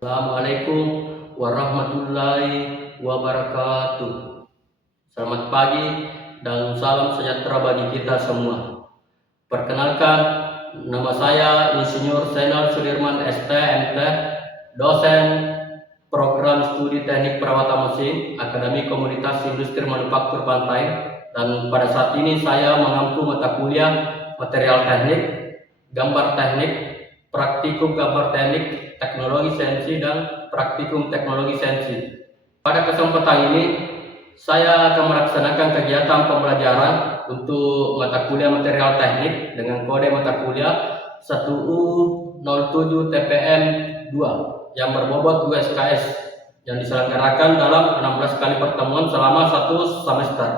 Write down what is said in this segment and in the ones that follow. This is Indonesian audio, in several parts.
Assalamualaikum warahmatullahi wabarakatuh. Selamat pagi dan salam sejahtera bagi kita semua. Perkenalkan, nama saya Insinyur Zainal Sudirman STMT, dosen program studi teknik perawatan mesin Akademi Komunitas Industri Manufaktur Bantaeng, dan pada saat ini saya mengampu mata kuliah material teknik, gambar teknik, praktikum gambar teknik, teknologi CNC, dan praktikum teknologi CNC. Pada kesempatan ini, saya akan melaksanakan kegiatan pembelajaran untuk mata kuliah material teknik dengan kode mata kuliah 1U07 TPM 2 yang berbobot 2 SKS yang diselenggarakan dalam 16 kali pertemuan selama 1 semester.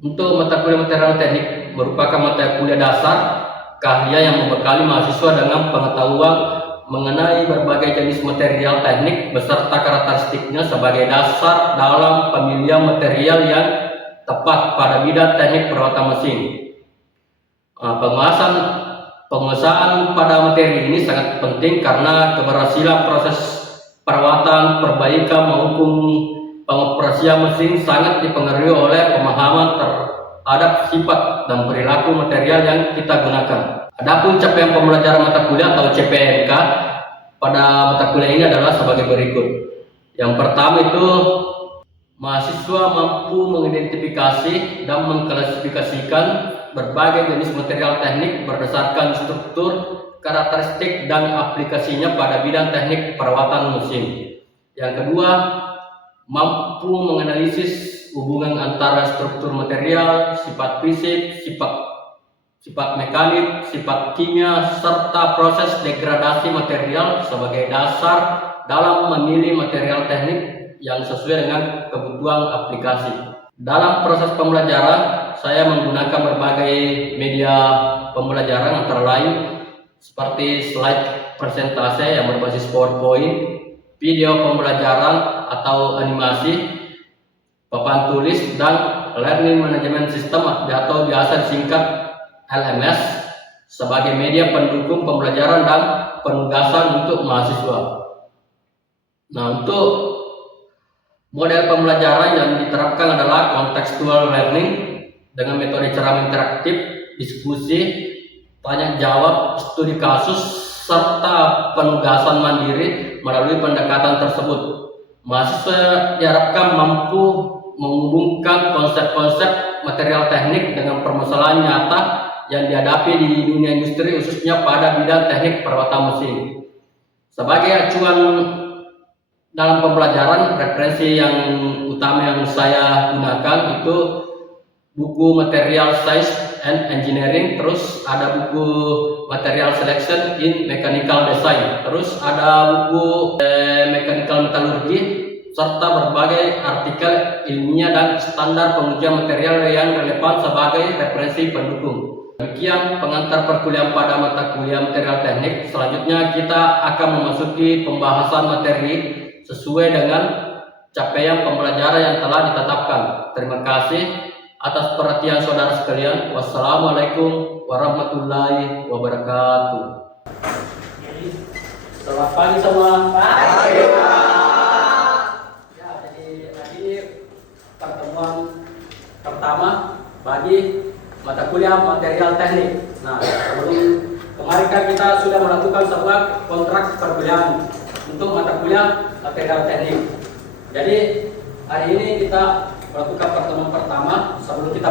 Untuk mata kuliah material teknik merupakan mata kuliah dasar keahlian yang membekali mahasiswa dengan pengetahuan mengenai berbagai jenis material teknik beserta karakteristiknya sebagai dasar dalam pemilihan material yang tepat pada bidang teknik perawatan mesin. Penguasaan pada materi ini sangat penting karena keberhasilan proses perawatan, perbaikan maupun pengoperasian mesin sangat dipengaruhi oleh pemahaman terhadap sifat dan perilaku material yang kita gunakan. Adapun capaian pembelajaran mata kuliah atau CPMK pada mata kuliah ini adalah sebagai berikut. Yang pertama itu, mahasiswa mampu mengidentifikasi dan mengklasifikasikan berbagai jenis material teknik berdasarkan struktur, karakteristik, dan aplikasinya pada bidang teknik perawatan mesin. Yang kedua, mampu menganalisis hubungan antara struktur material, sifat fisik, sifat mekanik, sifat kimia, serta proses degradasi material sebagai dasar dalam memilih material teknik yang sesuai dengan kebutuhan aplikasi. Dalam proses pembelajaran, saya menggunakan berbagai media pembelajaran antara lain seperti slide presentase yang berbasis PowerPoint, video pembelajaran atau animasi, papan tulis, dan learning management system atau biasa disingkat LMS sebagai media pendukung pembelajaran dan penugasan untuk mahasiswa. Nah, untuk model pembelajaran yang diterapkan adalah contextual learning dengan metode ceramah interaktif, diskusi, tanya jawab, studi kasus, serta penugasan mandiri melalui pendekatan tersebut. Mahasiswa diharapkan mampu menghubungkan konsep-konsep material teknik dengan permasalahan nyata yang dihadapi di dunia industri, khususnya pada bidang teknik perawatan mesin. Sebagai acuan dalam pembelajaran, referensi yang utama yang saya gunakan itu buku Material Science and Engineering, terus ada buku Material Selection in Mechanical Design, terus ada buku Mechanical Metallurgy, serta berbagai artikel ilmiah dan standar pengujian material yang relevan sebagai referensi pendukung. Demikian pengantar perkuliahan pada mata kuliah material teknik. Selanjutnya kita akan memasuki pembahasan materi sesuai dengan capaian pembelajaran yang telah ditetapkan. Terima kasih atas perhatian saudara sekalian. Wassalamualaikum warahmatullahi wabarakatuh. Selamat pagi semua. Pagi. Ya, jadi tadi pertemuan pertama bagi mata kuliah material teknik. Nah, sebelum kemarin kan kita sudah melakukan sebuah kontrak perkuliahan untuk mata kuliah material teknik. Jadi hari ini kita melakukan pertemuan pertama sebelum kita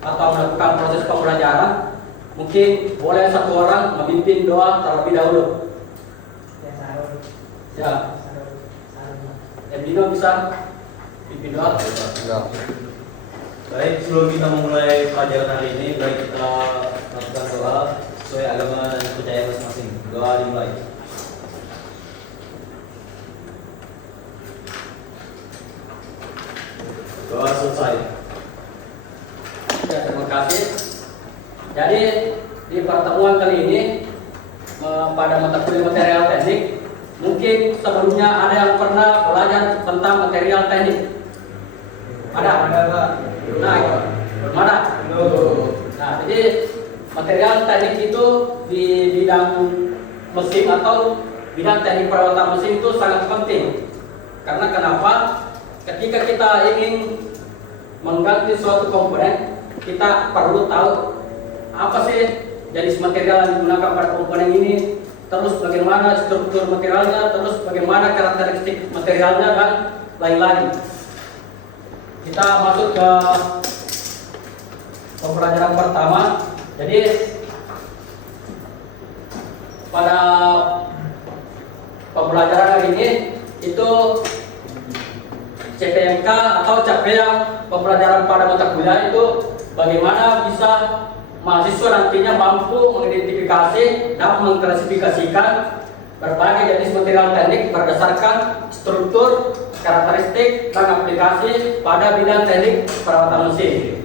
melakukan proses pembelajaran. Mungkin boleh satu orang memimpin doa terlebih dahulu. Ya, Dino bisa pimpin doa. Baik, sebelum kita memulai pelajaran hari ini, baik kita lakukan doa sesuai agama dan kepercayaan masing-masing. Doa dimulai. Doa selesai. Ya, terima kasih. Jadi di pertemuan kali ini pada mata kuliah material teknik, mungkin sebelumnya ada yang pernah belajar tentang material teknik. Ada? Nah, mana? Nah, jadi material teknik itu di bidang mesin atau bidang teknik perawatan mesin itu sangat penting. Karena kenapa? Ketika kita ingin mengganti suatu komponen, kita perlu tahu apa sih jenis material yang digunakan pada komponen ini, terus bagaimana struktur materialnya, terus bagaimana karakteristik materialnya, dan lain-lain. Kita masuk ke pembelajaran pertama. Jadi pada pembelajaran hari ini itu CPMK atau capaian pembelajaran pada mata kuliah itu bagaimana bisa mahasiswa nantinya mampu mengidentifikasi dan mengklasifikasikan berbagai jenis material teknik berdasarkan struktur, karakteristik, dan aplikasi pada bidang teknik perawatan mesin.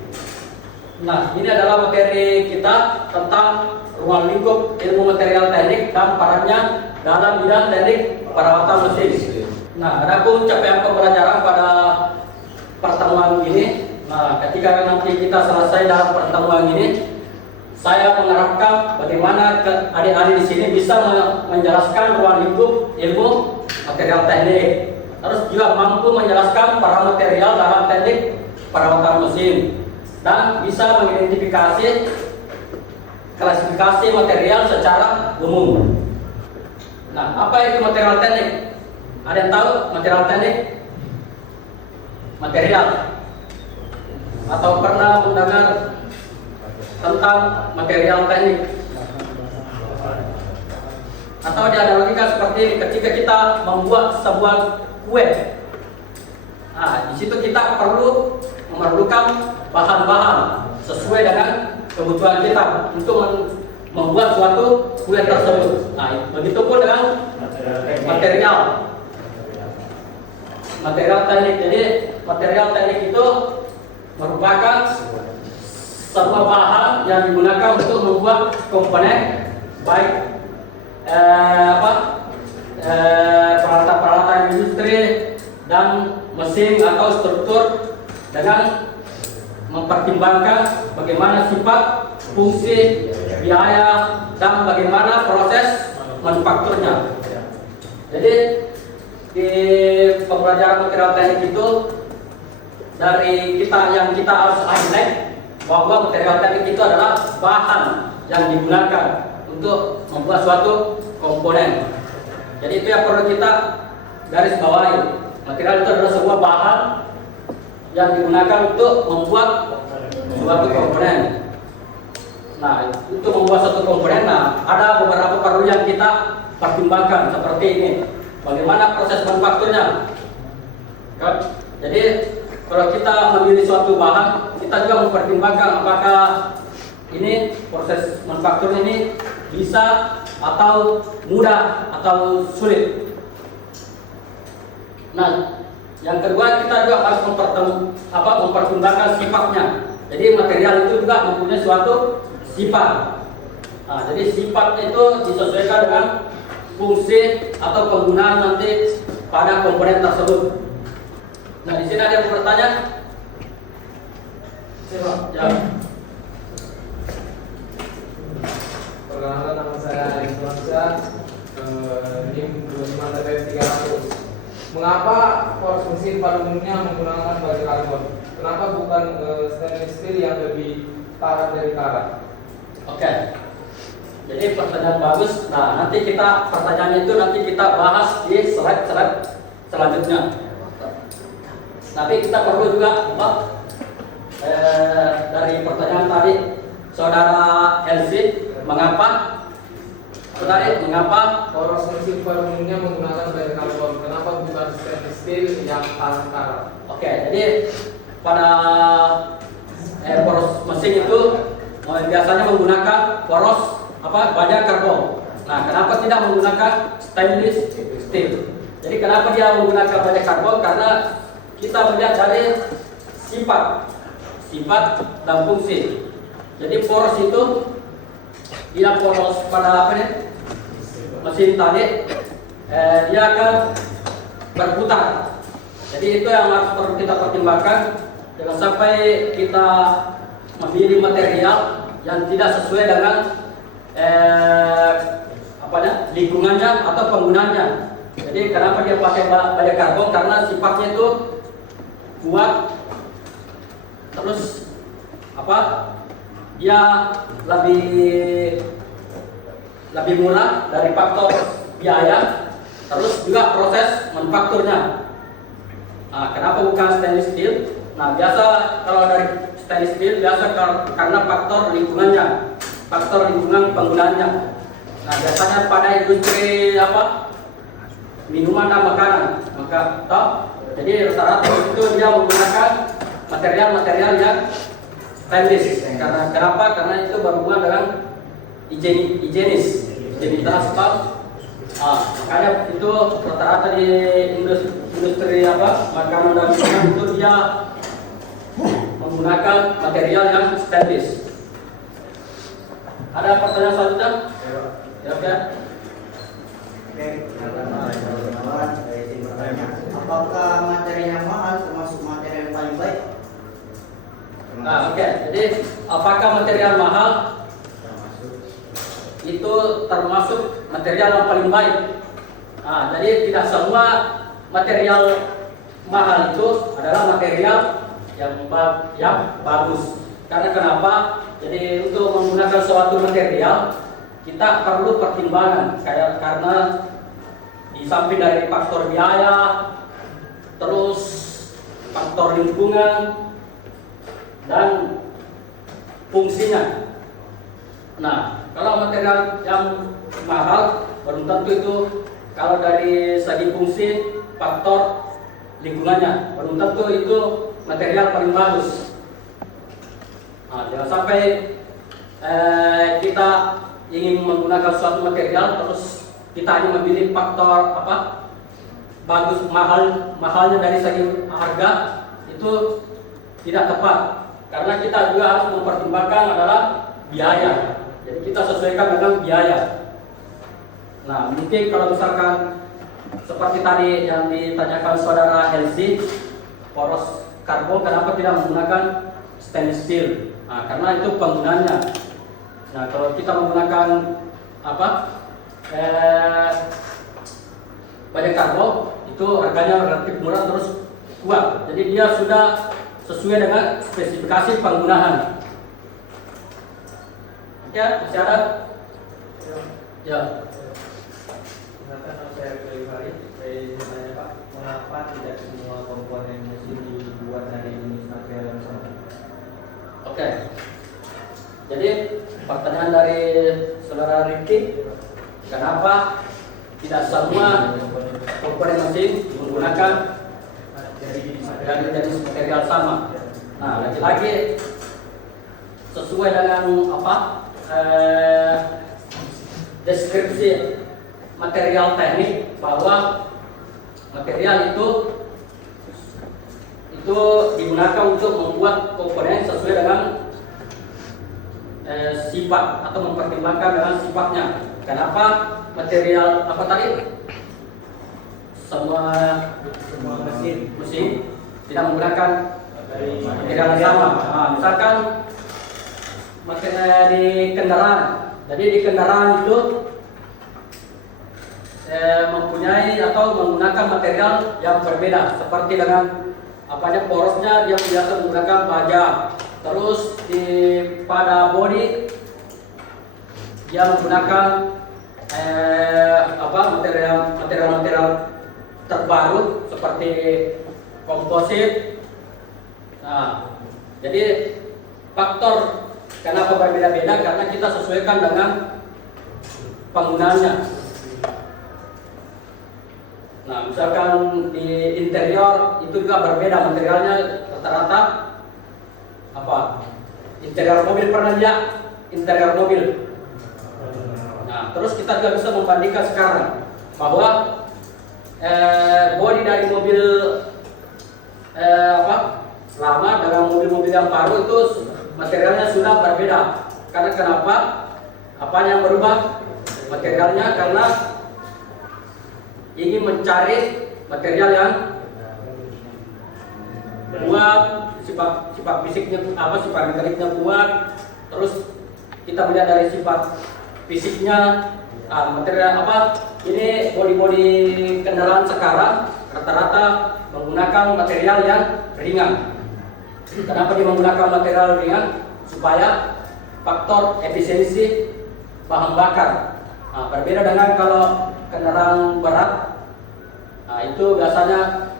Nah, ini adalah materi kita tentang ruang lingkup ilmu material teknik dan perannya dalam bidang teknik perawatan mesin. Nah, adapun capaian pembelajaran pada pertemuan ini, nah ketika nanti kita selesai dalam pertemuan ini, saya mengharapkan bagaimana adik-adik di sini bisa menjelaskan ruang lingkup ilmu material teknik, terus juga mampu menjelaskan para material dalam teknik perawatan mesin, dan bisa mengidentifikasi klasifikasi material secara umum. Nah, apa itu material teknik? Ada yang tahu material teknik? Material atau pernah mendengar tentang material teknik? Atau ada logika seperti ini, ketika kita membuat sebuah kue, nah di situ kita memerlukan bahan-bahan sesuai dengan kebutuhan kita untuk membuat suatu kue tersebut. Nah, begitupun dengan material teknik. Jadi material teknik itu merupakan sebuah bahan yang digunakan untuk membuat komponen, baik peralatan industri dan mesin atau struktur, dengan mempertimbangkan bagaimana sifat, fungsi, biaya, dan bagaimana proses manufakturnya. Jadi di pembelajaran material teknik itu dari yang kita harus highlight bahwa material teknik itu adalah bahan yang digunakan untuk membuat suatu komponen. Jadi itu yang perlu kita garis bawahi. Material itu adalah sebuah bahan yang digunakan untuk membuat suatu komponen. Nah, untuk membuat suatu komponen, ada beberapa perlu yang kita pertimbangkan seperti ini. Bagaimana proses manufakturnya? Jadi kalau kita memilih suatu bahan, kita juga mempertimbangkan apakah ini proses manufaktur ini bisa atau mudah atau sulit. Nah, yang kedua kita juga harus mempertimbangkan sifatnya. Jadi material itu juga mempunyai suatu sifat. Nah, jadi sifat itu disesuaikan dengan fungsi atau penggunaan nanti pada komponen tersebut. Nah, di sini ada yang bertanya? Ya. Perkenalkan, nama saya Arif Mansa, NIM 25TPF300. Mengapa poros mesin pada umumnya menggunakan baja karbon? Kenapa bukan stainless steel yang lebih tahan dari karat? Oke. Jadi pertanyaan bagus. Nah, nanti pertanyaan itu nanti kita bahas di slide selanjutnya. Tapi kita perlu juga dari pertanyaan tadi, Saudara LC, mengapa? Saudari, mengapa? Poros mesin pada umumnya menggunakan baja karbon. Kenapa bukan stainless steel yang tahan karat? Oke, jadi pada poros mesin itu biasanya menggunakan poros baja karbon. Nah, kenapa tidak menggunakan stainless steel? Jadi kenapa dia menggunakan baja karbon? Karena kita melihat dari sifat dan fungsi. Jadi poros itu dia poros pada mesin tadi, dia akan berputar. Jadi itu yang harus perlu kita pertimbangkan. Jangan sampai kita memilih material yang tidak sesuai dengan lingkungannya atau penggunaannya. Jadi kenapa dia pakai baja karbon? Karena sifatnya itu kuat, terus dia lebih murah dari faktor biaya, terus juga proses manufakturnya. Nah, kenapa bukan stainless steel? Nah, biasa kalau dari stainless steel biasa karena faktor lingkungannya, faktor lingkungan penggunaannya. Nah, biasanya pada industri minuman dan makanan, jadi rata-rata itu dia menggunakan material-material yang stainless. Kenapa? Karena itu berhubungan dengan higienitas. Makanya itu rata-rata di industri makanan dan minuman itu dia menggunakan material yang stainless. Ada pertanyaan selanjutnya? Ya, oke. Apakah materi yang mahal termasuk materi yang paling baik? Nah, oke. Jadi apakah material mahal itu termasuk material yang paling baik? Nah, jadi tidak semua material mahal itu adalah material yang bagus. Karena kenapa? Jadi untuk menggunakan suatu material kita perlu pertimbangan, karena di samping dari faktor biaya, terus faktor lingkungan dan fungsinya. Nah, kalau material yang mahal belum tentu itu, kalau dari segi fungsi, faktor lingkungannya belum tentu itu material paling bagus. Nah, jangan sampai kita ingin menggunakan suatu material terus kita hanya memilih faktor bagus, mahalnya dari segi harga, itu tidak tepat, karena kita juga harus mempertimbangkan adalah biaya. Jadi kita sesuaikan dengan biaya. Nah, mungkin kalau misalkan seperti tadi yang ditanyakan saudara LC, poros karbon kenapa tidak menggunakan stainless steel? Nah, karena itu penggunaannya. Nah, kalau kita menggunakan baja karbon itu harganya relatif murah terus kuat. Jadi dia sudah sesuai dengan spesifikasi penggunaan. Oke, masih ada? Ya. Silakan saya tanya Pak, mengapa tidak semua komponen mesin dibuat dari jenis material yang sama? Oke. Jadi pertanyaan dari saudara Ricky, kenapa tidak semua komponen mesin menggunakan dari jenis material sama? Nah, lagi-lagi sesuai dengan deskripsi material teknik, bahwa material itu digunakan untuk membuat komponen sesuai dengan sifat atau mempertimbangkan dengan sifatnya. Kenapa material semua mesin tidak menggunakan material yang sama? Nah, misalkan material di kendaraan. Jadi di kendaraan itu mempunyai atau menggunakan material yang berbeda, seperti dengan porosnya dia biasa menggunakan baja. Terus pada bodi dia menggunakan material terbaru seperti komposit. Nah, jadi faktor Kenapa berbeda-beda? Karena kita sesuaikan dengan penggunaannya. Nah, misalkan di interior itu juga berbeda materialnya, rata-rata apa? Interior mobil pernah lihat? Interior mobil. Nah, terus kita juga bisa membandingkan sekarang bahwa bodi dari mobil lama dengan mobil-mobil yang baru itu materialnya sudah berbeda. Karena kenapa? Apa yang berubah? Materialnya, karena ingin mencari material yang kuat, sifat fisiknya sifat mekaniknya kuat. Terus kita melihat dari sifat fisiknya, material ini bodi-bodi kendaraan sekarang rata-rata menggunakan material yang ringan. Kenapa dia menggunakan material ringan? Supaya faktor efisiensi bahan bakar. Berbeda dengan kalau kendaraan berat, itu biasanya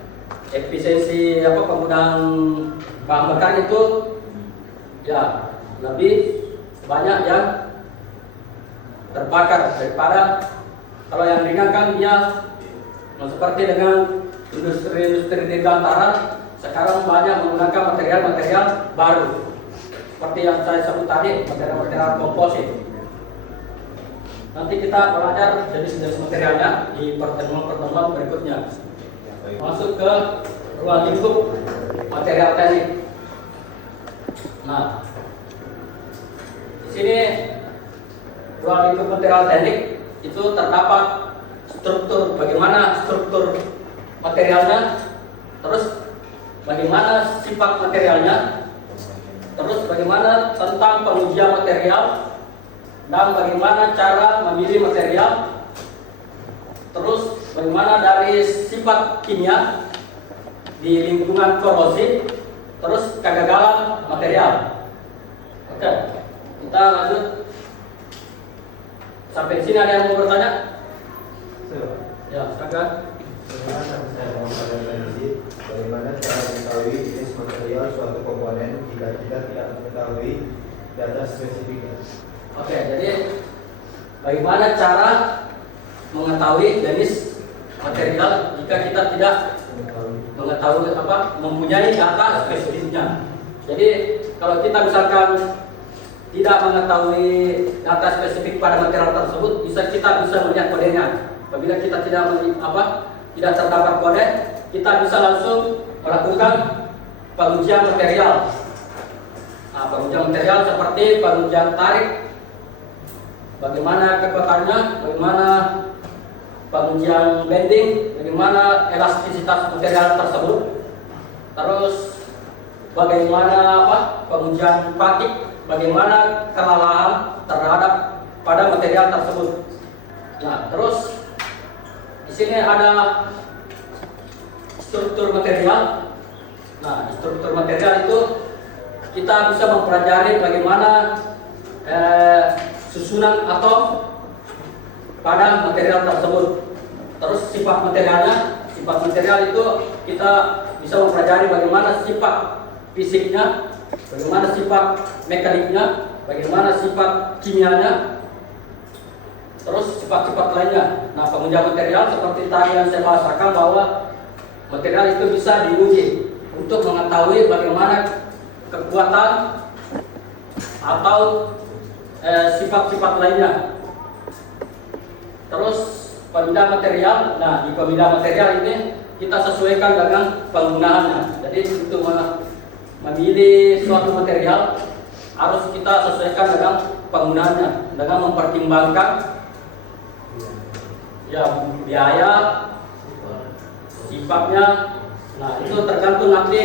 efisiensi penggunaan bahan bakar itu ya lebih banyak yang terbakar daripada kalau yang ringan kan dia seperti dengan industri dirgantara sekarang banyak menggunakan material-material baru seperti yang saya sebut tadi, material-material komposit. Nanti kita belajar jenis-jenis materialnya di pertemuan-pertemuan berikutnya. Masuk ke ruang lingkup material teknik. Nah, di sini ruang lingkup material teknik itu terdapat struktur, bagaimana struktur materialnya, terus bagaimana sifat materialnya, terus bagaimana tentang pengujian material, dan bagaimana cara memilih material, terus bagaimana dari sifat kimia di lingkungan korosif, terus kegagalan material. Oke, kita lanjut. Sampai di sini ada yang mau bertanya? Ya, silakan. Bagaimana cara mengetahui jenis material suatu komponen jika kita tidak mengetahui data spesifiknya? Oke, jadi bagaimana cara mengetahui jenis material jika kita tidak mengetahui mempunyai data spesifiknya. Jadi kalau kita misalkan tidak mengetahui data spesifik pada material tersebut, kita bisa melihat kodenya. Apabila kita tidak terdapat kode, kita bisa langsung melakukan pengujian material. Pengujian material seperti pengujian tarik, bagaimana kekuatannya, bagaimana pengujian bending, bagaimana elastisitas material tersebut, terus bagaimana pengujian fatigue, bagaimana kelelahan terhadap pada material tersebut. Nah, terus di sini ada struktur material. Nah, di struktur material itu kita bisa mempelajari bagaimana susunan atom pada material tersebut. Terus sifat materialnya, sifat material itu kita bisa mempelajari bagaimana sifat fisiknya, bagaimana sifat mekaniknya, bagaimana sifat kimianya, terus sifat-sifat lainnya. Nah, pengujian material seperti tadi yang saya bahasakan bahwa material itu bisa diuji untuk mengetahui bagaimana kekuatan atau sifat-sifat lainnya. Terus pemindahan material. Nah, di pemindahan material ini kita sesuaikan dengan penggunaannya. Jadi untuk memilih suatu material harus kita sesuaikan dengan penggunaannya, dengan mempertimbangkan biaya, sifatnya. Nah, itu tergantung nanti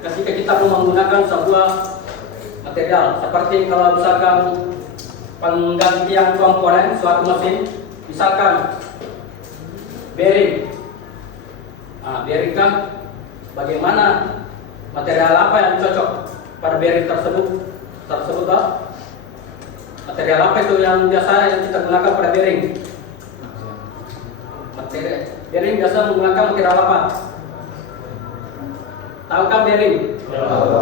ketika kita mau menggunakan sebuah material. Seperti kalau misalkan penggantian komponen suatu mesin, misalkan bearing. Bearing kan bagaimana material apa yang cocok pada bearing tersebut? Material apa itu yang biasa yang kita gunakan pada bearing? Bearing biasa menggunakan material apa? Tahu kan bearing?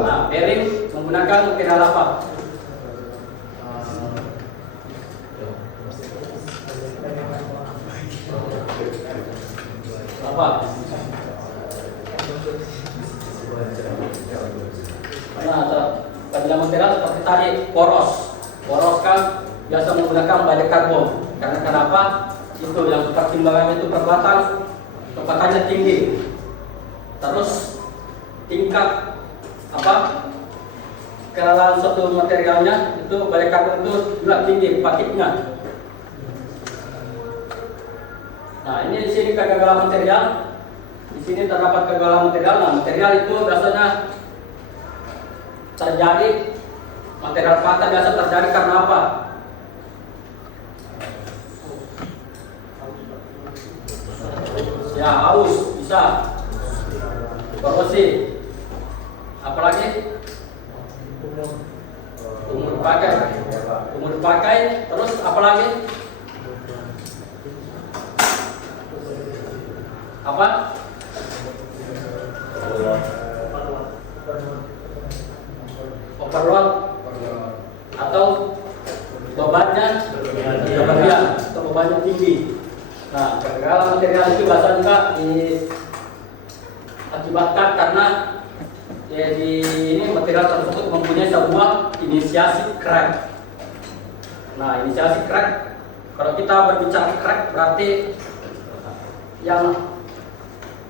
Nah, bearing menggunakan material apa? apa? Nah, apabila material seperti tadi poros kan biasa menggunakan baja karbon. Karena kenapa? Itu yang pertimbangannya itu kekuatannya tinggi. Terus tingkat kekeralan suatu materialnya itu baja karbon itu juga tinggi pakitnya. Nah, ini di sini kegagalan material. Di sini terdapat kegagalan material. Nah, material itu biasanya terjadi, material patah biasa terjadi karena apa? Ya, haus bisa, korosi, apalagi umur dipakai, terus apalagi apa? Overload atau bebannya berlebihan atau bebannya tinggi. Nah, kegagalan material itu biasa juga diakibatkan karena ya di ini material tersebut mempunyai sebuah inisiasi crack. Nah, inisiasi crack, kalau kita berbicara crack berarti yang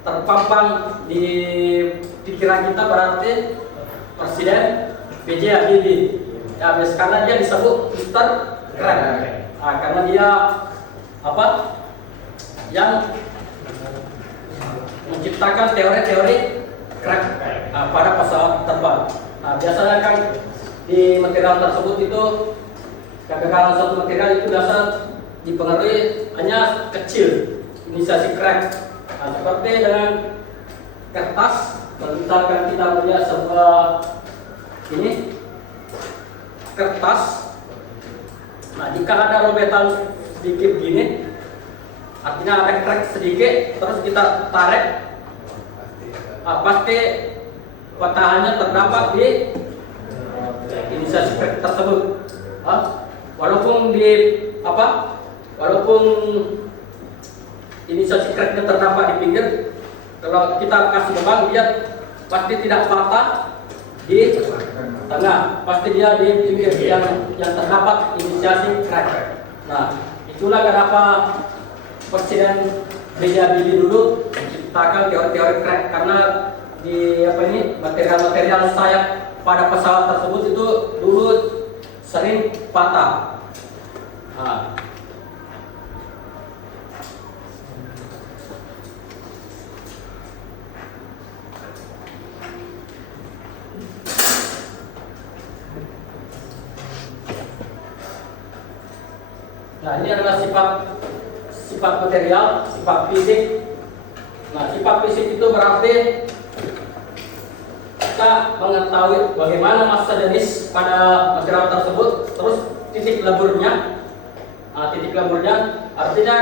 terpampang di pikiran kita berarti Presiden B.J. Habibie. Ya, karena dia disebut Mr. Crack. Nah, karena dia yang menciptakan teori-teori crack pada pesawat terbang. Nah, biasanya kan di material tersebut itu kegagalan satu material itu biasa dipengaruhi hanya kecil, inisiasi crack. Nah, seperti dengan kertas, kalau misalkan kita melihat sebuah ini kertas, nah jika ada robetan sedikit gini, artinya ada crack sedikit, terus kita tarik, pasti patahannya terdapat di inisiasi crack tersebut. Walaupun inisiasi cracknya terdapat di pinggir, kalau kita kasih beban dia pasti tidak patah di tengah, pasti dia di pinggir yang terdapat inisiasi crack. Nah, itulah kenapa Presiden B.J. Habibie dulu menciptakan teori-teori crack, karena di material-material sayap pada pesawat tersebut itu dulu sering patah. Nah, ini adalah sifat material, sifat fisik. Nah, sifat fisik itu berarti kita mengetahui bagaimana massa jenis pada material tersebut, terus titik leburnya. Nah, titik leburnya artinya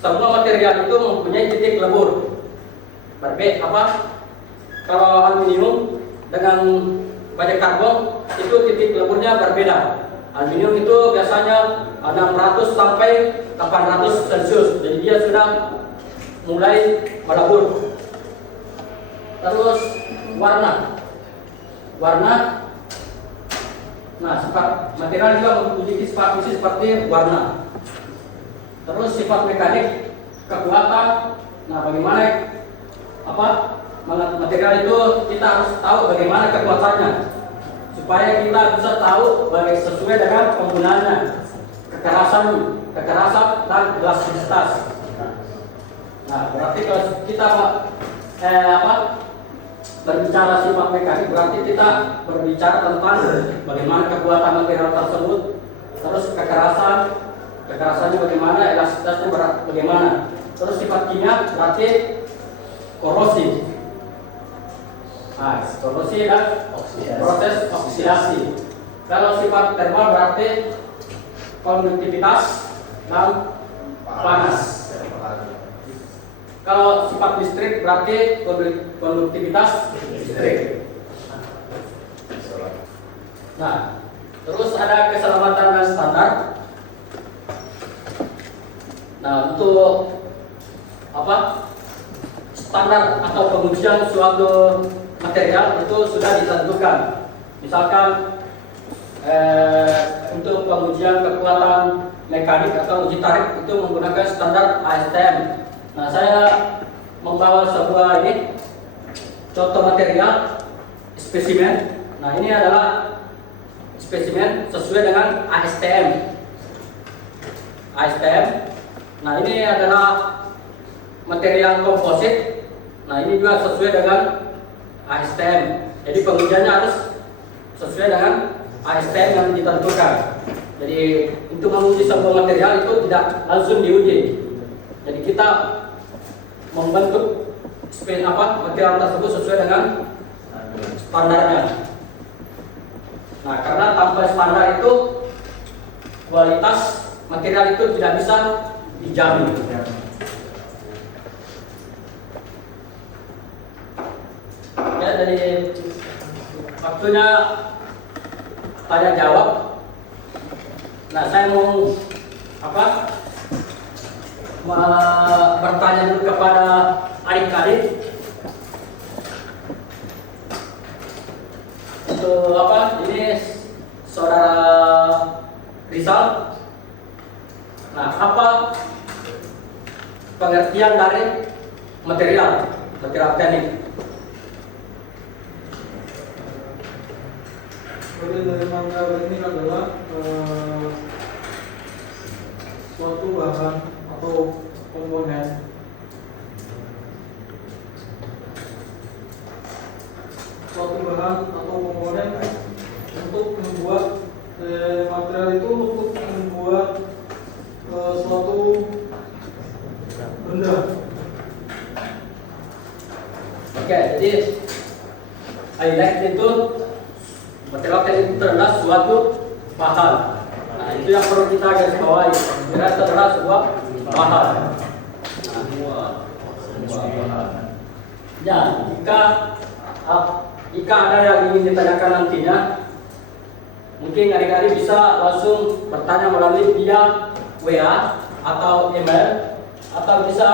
semua material itu mempunyai titik lebur. Kalau aluminium dengan baja karbon itu titik leburnya berbeda. Aluminium itu biasanya 600 sampai 800 Celcius, jadi dia sudah mulai melebur. Terus warna, nah sifat material juga memiliki sifat fisik seperti warna. Terus sifat mekanik, kekuatan. Nah, bagaimana material itu kita harus tahu bagaimana kekuatannya, supaya kita bisa tahu sesuai dengan penggunaannya, kekerasan dan elastisitas. Nah, berarti kalau kita berbicara sifat mekanik, berarti kita berbicara tentang bagaimana kekuatan material tersebut, terus kekerasannya bagaimana, elastisitasnya bagaimana. Terus sifat kimia berarti korosi. Nah, korosi dan proses oksidasi. Kalau sifat termal berarti konduktivitas dan panas. Kalau sifat listrik berarti konduktivitas listrik. Nah, terus ada keselamatan dan standar. Nah, untuk standar atau pengujian suatu material itu sudah ditentukan. Misalkan untuk pengujian kekuatan mekanik atau uji tarik itu menggunakan standar ASTM. Nah, saya membawa sebuah ini contoh material spesimen. Nah, ini adalah spesimen sesuai dengan ASTM. Nah, ini adalah material komposit. Nah, ini juga sesuai dengan ASTM. Jadi pengujiannya harus sesuai dengan ASTM yang ditentukan. Jadi untuk menguji sebuah material itu tidak langsung diuji. Jadi kita membentuk material tersebut sesuai dengan standarnya. Nah, karena tanpa standar itu kualitas material itu tidak bisa dijamin. Ya, dari waktunya tanya jawab. Nah, saya mau bertanya dulu kepada adik-adik untuk ini saudara Rizal. Nah, apa pengertian dari material teknik? Dari material ini adalah suatu bahan atau komponen untuk membuat material itu untuk membuat suatu benda. Oke, jadi itu material teknik itu adalah suatu bahan. Nah, itu yang perlu kita garis bawahi. Material itu adalah sebuah bahan. Ya, jika ada yang ingin ditanyakan nantinya, mungkin adik-adik bisa langsung bertanya melalui via WA atau email, atau bisa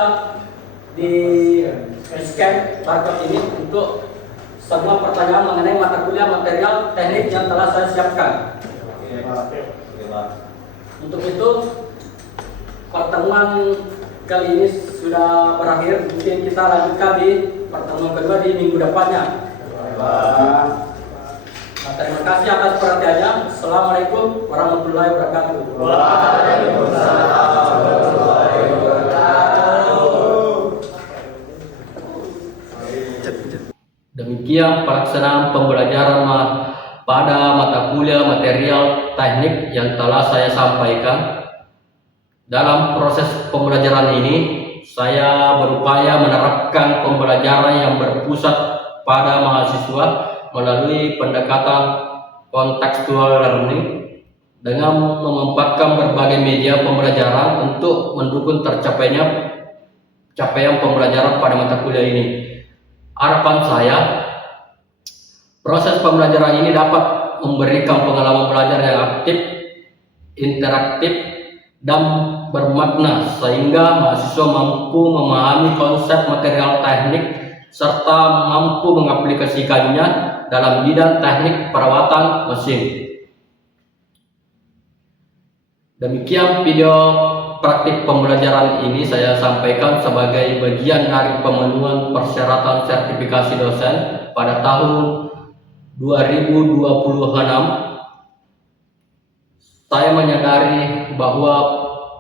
di scan barcode ini untuk semua pertanyaan mengenai mata kuliah material teknik yang telah saya siapkan. Untuk itu pertemuan kali ini sudah berakhir. Mungkin kita lanjutkan di pertemuan kedua di minggu depannya. Nah, terima kasih atas perhatiannya. Assalamualaikum warahmatullahi wabarakatuh. Demikian pelaksanaan pembelajaran pada mata kuliah material teknik yang telah saya sampaikan. Dalam proses pembelajaran ini, saya berupaya menerapkan pembelajaran yang berpusat pada mahasiswa melalui pendekatan contextual learning dengan memanfaatkan berbagai media pembelajaran untuk mendukung tercapainya capaian pembelajaran pada mata kuliah ini. Harapan saya, proses pembelajaran ini dapat memberikan pengalaman belajar yang aktif, interaktif, dan bermakna sehingga mahasiswa mampu memahami konsep material teknik serta mampu mengaplikasikannya dalam bidang teknik perawatan mesin. Demikian video praktik pembelajaran ini saya sampaikan sebagai bagian dari pemenuhan persyaratan sertifikasi dosen pada tahun 2026. Saya menyadari bahwa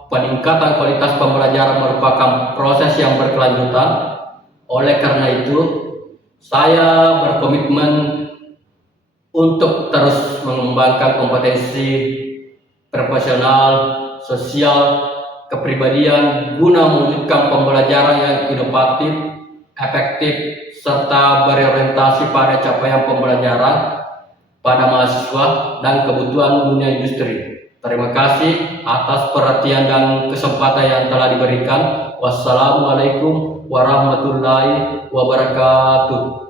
peningkatan kualitas pembelajaran merupakan proses yang berkelanjutan. Oleh karena itu, saya berkomitmen untuk terus mengembangkan kompetensi profesional, sosial, kepribadian guna mewujudkan pembelajaran yang inovatif, efektif, serta berorientasi pada capaian pembelajaran pada mahasiswa dan kebutuhan dunia industri. Terima kasih atas perhatian dan kesempatan yang telah diberikan. Wassalamualaikum warahmatullahi wabarakatuh.